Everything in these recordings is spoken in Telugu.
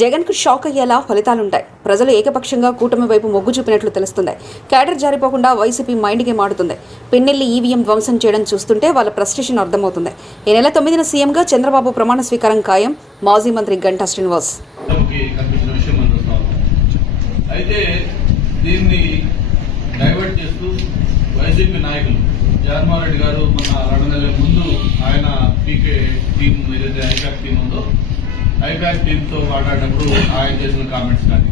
జగన్కు షాక్ అయ్యేలా ఫలితాలుంటాయి. ప్రజలు ఏకపక్షంగా కూటమి వైపు మొగ్గు చూపినట్లు తెలుస్తుంది క్యాడర్ జారిపోకుండా వైసీపీ మైండ్ గేమ్ ఆడుతుంది పిన్నెల్లి ఈవీఎం ధ్వంసం చేయడం చూస్తుంటే వాళ్ళ ప్రస్టేషన్ అర్థమవుతుంది. ఈ నెల తొమ్మిదిన సీఎంగా చంద్రబాబు ప్రమాణ స్వీకారం ఖాయం మాజీ మంత్రి గంటా శ్రీనివాస్. అయితే దీన్ని డైవర్ట్ చేస్తూ వైసీపీ నాయకులు జగన్మోహన్ రెడ్డి గారు మన రెండు నెలల ముందు ఆయన పీకే టీం ఏదైతే ఐపాక్ టీం ఉందో ఐపాక్ టీమ్తో మాట్లాడినప్పుడు ఆయన చేసిన కామెంట్స్ కానీ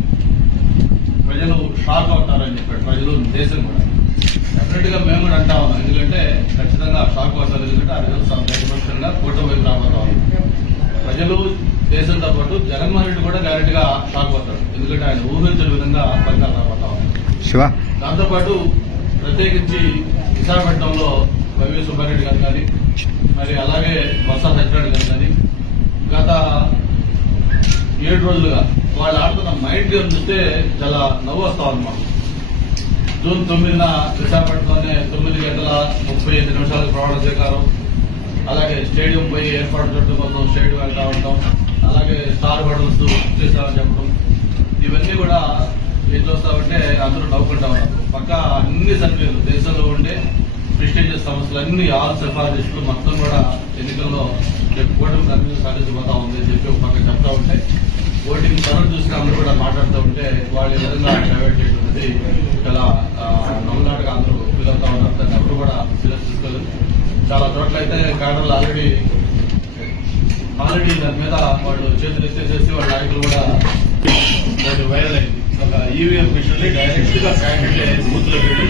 ప్రజలు షాక్ అవుతారని చెప్పాడు. ప్రజలు దేశం కూడా. డెఫినెట్గా మేము కూడా అంటా ఉన్నాం ఎందుకంటే ఖచ్చితంగా షాక్ అవుతారు. ఎందుకంటే ఆ ప్రజలు ప్రతిపక్షంగా కూటమి వైపు రాబోతా ఉన్నారు ప్రజలు దేశంతో పాటు జగన్మోహన్ రెడ్డి కూడా డైరెక్ట్గా షాక్ అవుతాడు ఎందుకంటే ఆయన ఊహించిన విధంగా ఫలితాలు రాబోతా ఉన్నారు శివ. దాంతోపాటు ప్రత్యేకించి విశాఖపట్నంలో వైవి సుబ్బారెడ్డి గారు కానీ మరి అలాగే బొత్స సత్యనారాయణ గారు కానీ గత ఏడు రోజులుగా. వాళ్ళు ఆడుతున్న మైండ్ గేమ్ చూస్తే చాలా నవ్వు వస్తా ఉంది జూన్ తొమ్మిదిన విశాఖపట్నంలోనే తొమ్మిది గంటల ముప్పై ఐదు నిమిషాలకు ప్రమాణ స్వీకారం. అలాగే స్టేడియం పోయి ఏర్పాటు చేయడం కోసం స్టేడియం వెళ్తా ఉంటాం. అలాగే స్టార్ హోటల్స్ చేస్తామని చెప్పడం. ఇవన్నీ కూడా ఏం చూస్తామంటే అందరూ నవ్వుకుంటా ఉన్నారు పక్క అన్ని సర్వేలు దేశంలో ఉండే ప్రెస్టీజియస్ సమస్యలు అన్ని ఆల్ సిఫారసులు మొత్తం కూడా ఎన్నికల్లో చెప్పుకోవడం కూటమి కన్వీనర్ సాధించబోతా ఉంది అని చెప్పి ఒక పక్క చెప్తా ఉంటే ఓటింగ్ త్వరలు చూసి అందరూ కూడా మాట్లాడుతూ ఉంటే వాళ్ళు ఈ విధంగా డైవర్ట్ చేయడం అనేది చాలా నవ్వులాటగా అందరూ ఫీల్ అవుతా ఉన్నారు. దాన్ని ఎవరు కూడా సీరియస్ తీసుకోలేదు చాలా చోట్ల అయితే కేడర్లు ఆల్రెడీ ఆల్రెడీ దాని మీద వాళ్ళు చేతులు ఎత్తేసేసి వాళ్ళ నాయకులు కూడా వైరల్ అయింది ఒక ఈవీఎం మిషన్ డైరెక్ట్గా క్యాండిడేట్ బూత్లో వెళ్ళి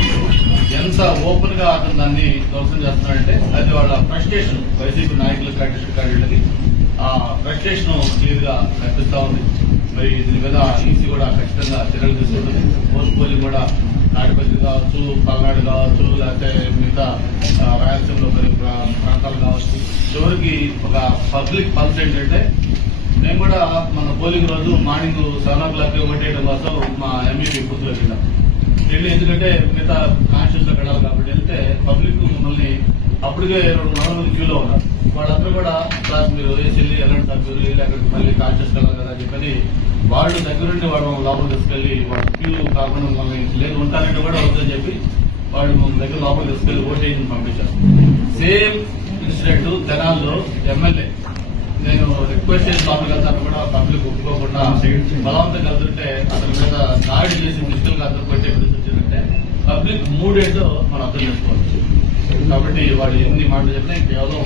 ఎంత ఓపెన్గా అతను దాన్ని ధ్వంసం చేస్తున్నాడంటే అది వాళ్ళ ఫ్రస్ట్రేషన్ వైసీపీ నాయకులు క్యాండిడేట్ కార్యులకి ఆ ఫ్రస్ట్రేషన్ క్లియర్గా కనిపిస్తా ఉంది. మరి దీని మీద ఈసీ కూడా ఖచ్చితంగా చర్యలు తీసుకుంటుంది. పోస్ట్ పోలింగ్ కూడా నాటిపల్లి కావచ్చు పల్నాడు కావచ్చు లేకపోతే మిగతా రాయలసీమలో కొన్ని ప్రాంతాలు కావచ్చు. చివరికి ఒక పబ్లిక్ పల్స్ ఏంటంటే మేము కూడా మన పోలింగ్ రోజు మార్నింగ్ సెవెన్ ఓ క్లాక్ ఒకటేయడం కోసం మా ఎంఈపీ బూత్లో వెళ్ళాం. వెళ్ళి ఎందుకంటే మిగతా కాన్షియస్లో వెళ్ళాలి కాబట్టి వెళ్తే పబ్లిక్ మమ్మల్ని అప్పటికే రెండు వందల క్యూలో ఉన్నారు. వాళ్ళందరూ కూడా సార్ మీరు వేసి ఎలాంటి సార్ మీరు వెళ్ళి అక్కడికి మళ్ళీ కాన్షియస్ వెళ్ళాలి కదా అని చెప్పని వాళ్ళు దగ్గరుండి వాళ్ళు లోపల తీసుకెళ్ళి వాళ్ళు క్యూ కాకుండా మమ్మల్ని లేదు ఉంటారంటే కూడా వద్దని చెప్పి వాళ్ళు మమ్మల్ని దగ్గర లోపల తీసుకెళ్ళి ఓటేసి పంపించారు. సేమ్ ఇన్సిడెంట్ తెనాల్లో ఎమ్మెల్యే. నేను రిక్వెస్ట్ చేసి లోపలికి వెళ్తాను కూడా పబ్లిక్ ఒప్పుకోకుండా బలవంతంగా వెళ్తుంటే అతని మీద దాడి చేసి ఫిజికల్గా అతను కొట్టే పరిస్థితి వచ్చిందంటే పబ్లిక్ మూడేళ్ళు మనం అర్థం చేసుకోవచ్చు. కాబట్టి వాళ్ళు ఎన్ని మాటలు చెప్పినా కేవలం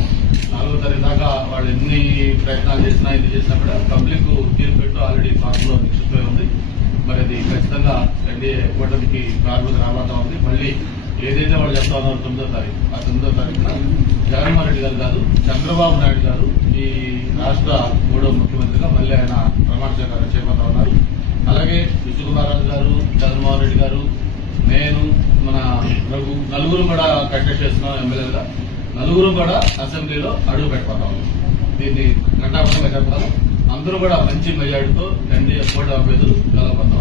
నాలుగో తారీఖు దాకా వాళ్ళు ఎన్ని ప్రయత్నాలు చేసినా ఇది చేసినా కూడా పబ్లిక్ తీర్పు పెట్టు ఆల్రెడీ పార్టీలో నిక్షిప్తమై ఉంది. మరి అది ఖచ్చితంగా ఎన్డీఏ కూటమికి ప్రారంభం రాబోతా ఉంది. మళ్ళీ ఏదైతే వాళ్ళు చెప్తా ఉన్నారో తొమ్మిదో తారీఖు ఆ తొమ్మిదో తారీఖున జగన్మోహన్ రెడ్డి గారు కాదు చంద్రబాబు నాయుడు గారు ఈ రాష్ట్ర మూడో ముఖ్యమంత్రిగా మళ్ళీ ఆయన ప్రమాణ స్వీకారం చేపడతా ఉన్నారు. అలాగే విష్ణుకుమారాజు గారు జగన్మోహన్ రెడ్డి గారు నేను మన రఘు నలుగురు కూడా కంటెస్ట్ చేస్తున్నాం ఎమ్మెల్యేలుగా. నలుగురు కూడా అసెంబ్లీలో అడుగు పెట్టుకుంటాం దీన్ని ఘంటాపథంగా చెప్పగలం అందరూ కూడా మంచి మెజార్టీతో ఎన్డీఏ కోటి అభ్యర్థులు గెలవబోతా